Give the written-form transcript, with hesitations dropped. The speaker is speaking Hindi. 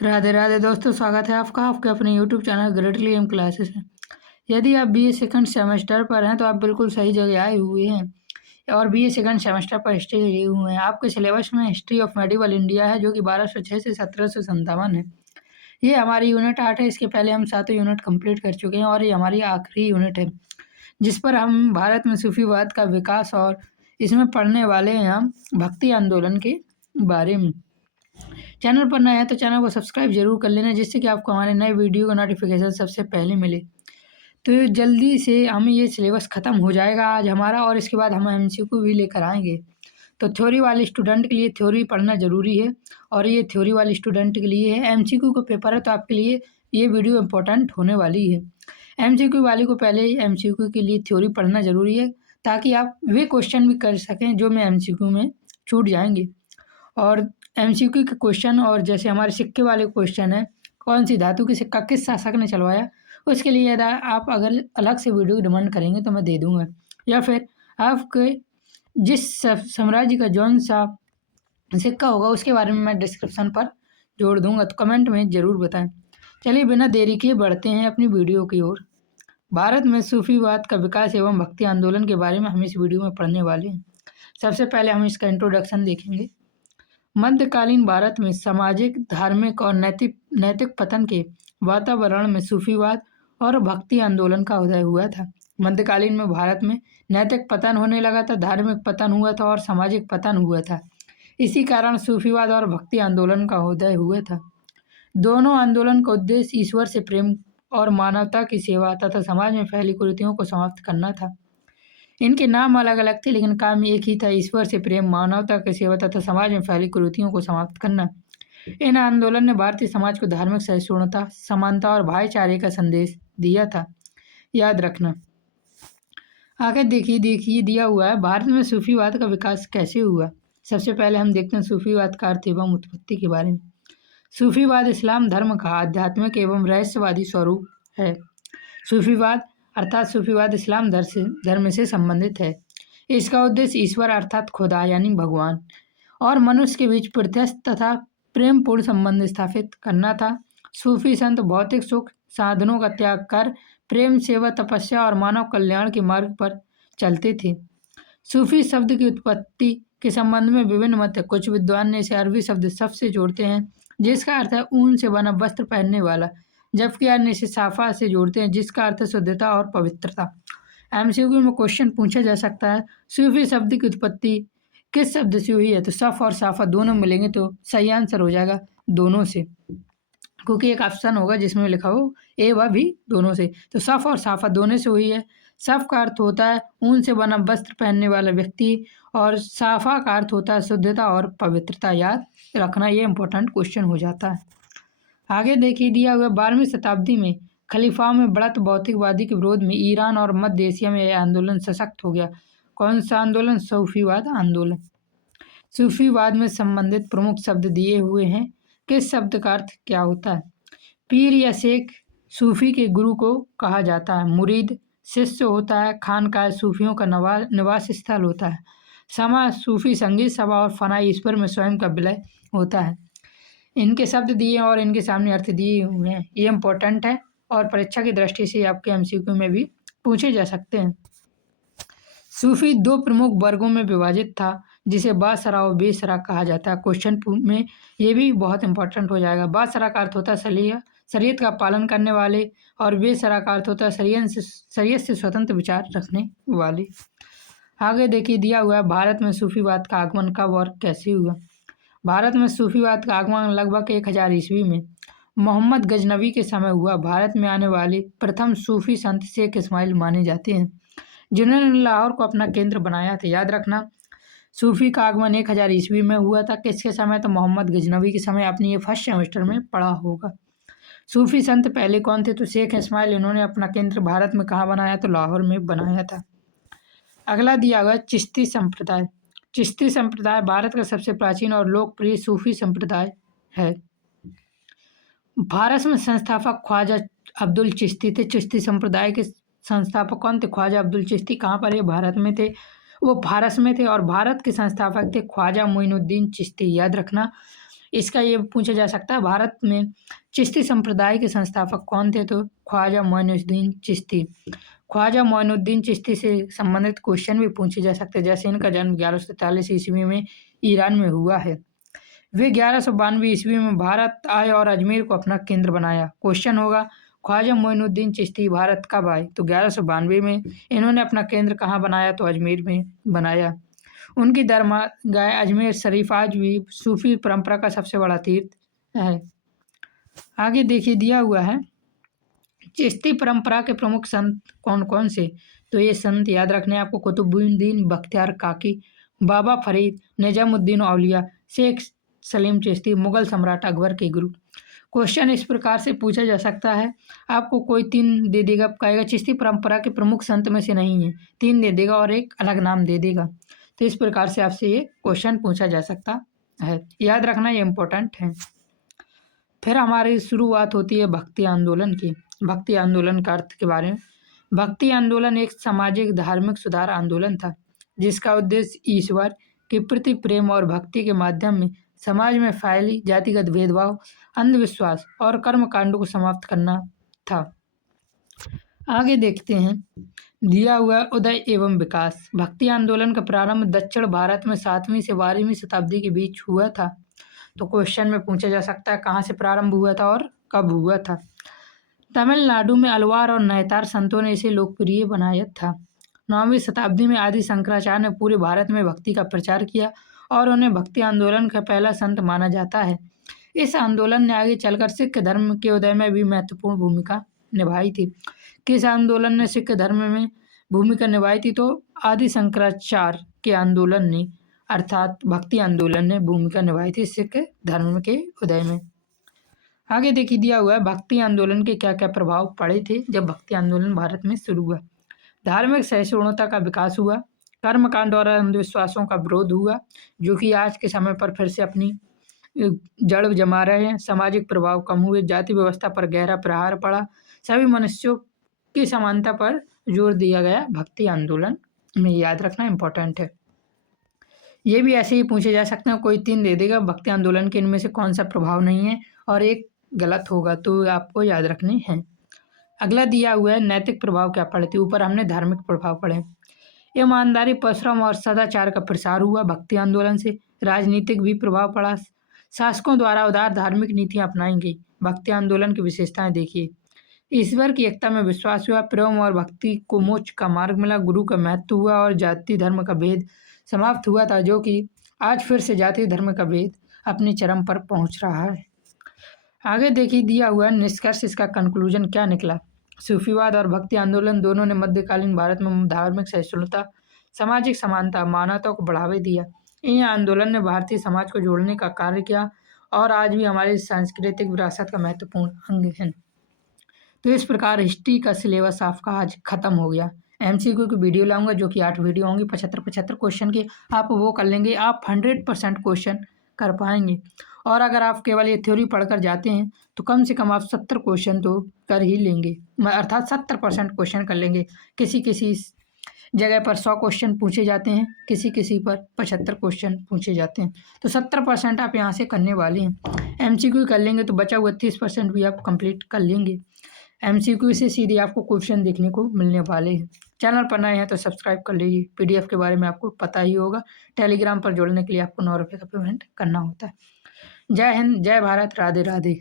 राधे राधे दोस्तों, स्वागत है आपका आपके अपने YouTube channel greatly M classes में। यदि आप बीए सेकंड सेमेस्टर पर हैं तो आप बिल्कुल सही जगह आए हुए हैं और बीए सेकंड सेमेस्टर पर हिस्ट्री लिए हुए हैं। आपके सिलेबस में हिस्ट्री ऑफ मेडिवल इंडिया है जो कि 1206 से 1757 है। ये हमारी यूनिट 8 है। इसके पहले हम 7 यूनिट कंप्लीट कर चुके हैं और ये हमारी आखिरी यूनिट है जिस पर हम भारत में सूफीवाद का विकास और इसमें पढ़ने वाले हैं हम भक्ति आंदोलन के बारे में। चैनल पर नया है तो चैनल को सब्सक्राइब जरूर कर लेना जिससे कि आपको हमारे नए वीडियो का नोटिफिकेशन सबसे पहले मिले। तो जल्दी से हम ये सिलेबस ख़त्म हो जाएगा आज हमारा और इसके बाद हम एमसीक्यू भी लेकर आएंगे। तो थ्योरी वाले स्टूडेंट के लिए थ्योरी पढ़ना ज़रूरी है और ये थ्योरी वाले स्टूडेंट के लिए है। एमसीक्यू का पेपर है तो आपके लिए ये वीडियो इम्पोर्टेंट होने वाली है। एमसीक्यू वाले को पहले ही एमसीक्यू के लिए थ्योरी पढ़ना ज़रूरी है ताकि आप वे क्वेश्चन भी कर सकें जो में एमसीक्यू में छूट जाएंगे। और एमसीक्यू के क्वेश्चन और जैसे हमारे सिक्के वाले क्वेश्चन है, कौन सी धातु की सिक्का किस शासक ने चलवाया, उसके लिए यदि आप अगर अलग से वीडियो डिमांड करेंगे तो मैं दे दूंगा, या फिर आपके जिस साम्राज्य का जौन सा सिक्का होगा उसके बारे में मैं डिस्क्रिप्शन पर जोड़ दूंगा, तो कमेंट में ज़रूर बताएं। चलिए बिना देरी किए बढ़ते हैं अपनी वीडियो की ओर। भारत में सूफीवाद का विकास एवं भक्ति आंदोलन के बारे में हम इस वीडियो में पढ़ने वाले हैं। सबसे पहले हम इसका इंट्रोडक्शन देखेंगे। मध्यकालीन भारत में सामाजिक, धार्मिक और नैतिक पतन के वातावरण में सूफीवाद और भक्ति आंदोलन का उदय हुआ था। मध्यकालीन में भारत में नैतिक पतन होने लगा था, धार्मिक पतन हुआ था और सामाजिक पतन हुआ था। इसी कारण सूफीवाद और भक्ति आंदोलन का उदय हुआ था। दोनों आंदोलन का उद्देश्य ईश्वर से प्रेम और मानवता की सेवा तथा समाज में फैली कुरीतियों को समाप्त करना था। इनके नाम अलग अलग थे लेकिन काम एक ही था, ईश्वर से प्रेम, मानवता की सेवा तथा समाज में फैली कुरीतियों को समाप्त करना। इन आंदोलन ने भारतीय समाज को धार्मिक सहिष्णुता, समानता और भाईचारे का संदेश दिया था। याद रखना। आगे देखिए दिया हुआ है भारत में सूफीवाद का विकास कैसे हुआ। सबसे पहले हम देखते हैं सूफीवाद का अर्थ एवं उत्पत्ति के बारे में। सूफीवाद इस्लाम धर्म का आध्यात्मिक एवं रहस्यवादी स्वरूप है। सूफीवाद अर्थात सूफीवाद इस्लाम धर्म से संबंधित है। इसका उद्देश्य ईश्वर अर्थात खुदा यानी भगवान और मनुष्य के बीच प्रत्यक्ष तथा प्रेमपूर्ण संबंध स्थापित करना था। सूफी संत भौतिक सुख साधनों का त्याग कर प्रेम, सेवा, तपस्या और मानव कल्याण के मार्ग पर चलते थे। सूफी शब्द की उत्पत्ति के संबंध में विभिन्न मत है। कुछ विद्वान ने इसे अरबी शब्द सफ से जोड़ते हैं जिसका अर्थ है ऊन से बना वस्त्र पहनने वाला, जबकि अन्य इसे साफा से जोड़ते हैं जिसका अर्थ है शुद्धता और पवित्रता। एमसीक्यू में क्वेश्चन पूछा जा सकता है सूफी शब्द की उत्पत्ति किस शब्द से हुई है, तो सफ और साफा दोनों मिलेंगे तो सही आंसर हो जाएगा दोनों से, क्योंकि एक ऑप्शन होगा जिसमें लिखा हो ए व भी दोनों से, तो सफ और साफा दोनों से हुई है। सफ का अर्थ होता है ऊन से बना वस्त्र पहनने वाला व्यक्ति और साफा का अर्थ होता है शुद्धता और पवित्रता। याद रखना, ये इंपॉर्टेंट क्वेश्चन हो जाता है। आगे देखिए दिया हुआ 12वीं शताब्दी में खलीफाओं में बढ़त भौतिकवादी के विरोध में ईरान और मध्य एशिया में यह आंदोलन सशक्त हो गया। कौन सा आंदोलन? सूफीवाद आंदोलन। सूफीवाद में संबंधित प्रमुख शब्द दिए हुए हैं। किस शब्द का अर्थ क्या होता है? पीर या शेख सूफी के गुरु को कहा जाता है। मुरीद शिष्य होता है। खानकाह सूफियों का निवास स्थल होता है। समा सूफी संगीत सभा और फना ईश्वर में स्वयं का विलय होता है। इनके शब्द दिए और इनके सामने अर्थ दिए हुए हैं। ये इम्पोर्टेंट है और परीक्षा की दृष्टि से आपके एमसीक्यू में भी पूछे जा सकते हैं। सूफी दो प्रमुख वर्गों में विभाजित था जिसे बासरा और बेसरा कहा जाता है। क्वेश्चन में ये भी बहुत इंपॉर्टेंट हो जाएगा। बासरा का अर्थ होता है शरीयत का पालन करने वाले और बेसरा का अर्थ होता है शरीयत से स्वतंत्र विचार रखने वाले। आगे देखिए दिया हुआ है भारत में सूफीवाद का आगमन कब और कैसे हुआ। भारत में सूफीवाद का आगमन लगभग 1000 ईस्वी में मोहम्मद गजनवी के समय हुआ। भारत में आने वाले प्रथम सूफी संत शेख इस्माइल माने जाते हैं जिन्होंने लाहौर को अपना केंद्र बनाया था। याद रखना, सूफी का आगमन 1000 ईस्वी में हुआ था। किसके समय? तो मोहम्मद गजनवी के समय। आपने ये फर्स्ट सेमेस्टर में पढ़ा होगा। सूफी संत पहले कौन थे? तो शेख इस्माइल। इन्होंने अपना केंद्र भारत में कहाँ बनाया? तो लाहौर में बनाया था। अगला दिया हुआ चिश्ती संप्रदाय। चिश्ती संप्रदाय भारत का सबसे प्राचीन और लोकप्रिय सूफी संप्रदाय है। भारत में संस्थापक ख्वाजा अब्दुल चिश्ती थे। चिश्ती संप्रदाय के संस्थापक कौन थे? ख्वाजा अब्दुल चिश्ती। कहाँ पर? ये भारत में थे। वो भारत में थे और भारत के संस्थापक थे ख्वाजा मोइनुद्दीन चिश्ती। याद रखना, इसका ये पूछा जा सकता है, भारत में चिश्ती संप्रदाय के संस्थापक कौन थे? तो ख्वाजा मोइनुद्दीन चिश्ती। ख्वाजा मोइनुद्दीन चिश्ती से संबंधित क्वेश्चन भी पूछे जा सकते हैं, जैसे इनका जन्म 1143 ईस्वी में ईरान में हुआ है। वे 1192 ईस्वी में भारत आए और अजमेर को अपना केंद्र बनाया। क्वेश्चन होगा, ख्वाजा मोइनुद्दीन चिश्ती भारत कब आए? तो 1192 में। इन्होंने अपना केंद्र कहाँ बनाया? तो अजमेर में बनाया। उनकी दरगाह अजमेर शरीफ आज भी सूफी परंपरा का सबसे बड़ा तीर्थ है। आगे देखिए दिया हुआ है, चिश्ती परंपरा के प्रमुख संत कौन कौन से? तो ये संत याद रखने आपको, कुतुबुद्दीन बख्तियार काकी, बाबा फरीद, निजामुद्दीन औलिया, शेख सलीम चिश्ती, मुगल सम्राट अकबर के गुरु। क्वेश्चन इस प्रकार से पूछा जा सकता है, आपको कोई 3 दे देगा, कहेगा चिश्ती परंपरा के प्रमुख संत में से नहीं है, 3 दे देगा और एक अलग नाम दे देगा। तो इस प्रकार से आपसे ये क्वेश्चन पूछा जा सकता है, याद रखना ये इम्पोर्टेंट है। फिर हमारी शुरुआत होती है भक्ति आंदोलन की। भक्ति आंदोलन का अर्थ के बारे में, भक्ति आंदोलन एक सामाजिक धार्मिक सुधार आंदोलन था, जिसका उद्देश्य ईश्वर के प्रति प्रेम और भक्ति के माध्यम में समाज में फैली जातिगत भेदभाव, अंधविश्वास और कर्मकांडों को समाप्त करना था। आगे देखते हैं, दिया हुआ उदय एवं विकास। भक्ति आंदोलन का प्रारंभ दक्षिण भारत में 7वीं से 12वीं शताब्दी के बीच हुआ था। तो क्वेश्चन में पूछा जा सकता है, कहाँ से प्रारंभ हुआ था और कब हुआ था? तमिलनाडु में अलवार और नयतार संतों ने इसे लोकप्रिय बनाया था। 9वीं शताब्दी में आदि शंकराचार्य ने पूरे भारत में भक्ति का प्रचार किया और उन्हें भक्ति आंदोलन का पहला संत माना जाता है। इस आंदोलन ने आगे चलकर सिख धर्म के उदय में भी महत्वपूर्ण भूमिका निभाई थी। किस आंदोलन ने सिख धर्म में भूमिका निभाई थी? तो आदि शंकराचार्य के आंदोलन ने, अर्थात भक्ति आंदोलन ने भूमिका निभाई थी सिख धर्म के उदय में। आगे देखिए दिया हुआ है, भक्ति आंदोलन के क्या क्या प्रभाव पड़े थे जब भक्ति आंदोलन भारत में शुरू हुआ। धार्मिक सहिष्णुता का विकास हुआ, कर्मकांड और अंधविश्वासों का विरोध हुआ, जो कि आज के समय पर फिर से अपनी जड़ जमा रहे हैं। सामाजिक प्रभाव कम हुए, जाति व्यवस्था पर गहरा प्रहार पड़ा, सभी मनुष्यों की समानता पर जोर दिया गया भक्ति आंदोलन में, याद रखना इम्पोर्टेंट है। ये भी ऐसे ही पूछे जा सकते हैं, कोई 3 दे देगा भक्ति आंदोलन के, इनमें से कौन सा प्रभाव नहीं है और एक गलत होगा, तो आपको याद रखने हैं। अगला दिया हुआ है, नैतिक प्रभाव क्या पड़े थे? ऊपर हमने धार्मिक प्रभाव पढ़े। ईमानदारी, परिश्रम और सदाचार का प्रसार हुआ भक्ति आंदोलन से। राजनीतिक भी प्रभाव पड़ा, शासकों द्वारा उदार धार्मिक नीतियां अपनाई गई। भक्ति आंदोलन की विशेषताएं देखिए, ईश्वर की एकता में विश्वास हुआ, प्रेम और भक्ति को मोक्ष का मार्ग मिला, गुरु का महत्व हुआ और जाति धर्म का भेद समाप्त हुआ था, जो कि आज फिर से जाति धर्म का भेद अपने चरम पर पहुंच रहा है। आगे देखिए दिया हुआ निष्कर्ष, इसका कंक्लूजन क्या निकला। सूफीवाद और भक्ति आंदोलन दोनों ने मध्यकालीन भारत में धार्मिक सहिष्णुता, सामाजिक समानता, मानवता को बढ़ावा दिया। इन आंदोलन ने भारतीय समाज को जोड़ने का कार्य किया और आज भी हमारी सांस्कृतिक विरासत का महत्वपूर्ण अंग है। तो इस प्रकार हिस्ट्री का सिलेबस आपका आज खत्म हो गया। MCQ की वीडियो लाऊंगा, जो कि 8 वीडियो होंगी 75 क्वेश्चन की, आप वो कर लेंगे, आप 100% क्वेश्चन कर पाएंगे। और अगर आप केवल ये थ्योरी पढ़कर जाते हैं तो कम से कम आप 70 क्वेश्चन तो कर ही लेंगे, अर्थात 70% क्वेश्चन कर लेंगे। किसी किसी जगह पर 100 क्वेश्चन पूछे जाते हैं, किसी किसी पर 75 क्वेश्चन पूछे जाते हैं, तो 70% आप यहाँ से करने वाले हैं। MCQ कर लेंगे तो बचा हुआ 30% भी आप कंप्लीट कर लेंगे। MCQ से सीधे आपको क्वेश्चन देखने को मिलने वाले हैं। चैनल पर नए हैं तो सब्सक्राइब कर लीजिए। PDF के बारे में आपको पता ही होगा। टेलीग्राम पर जुड़ने के लिए आपको 9 रुपये का पेमेंट करना होता है। जय हिंद, जय भारत, राधे राधे।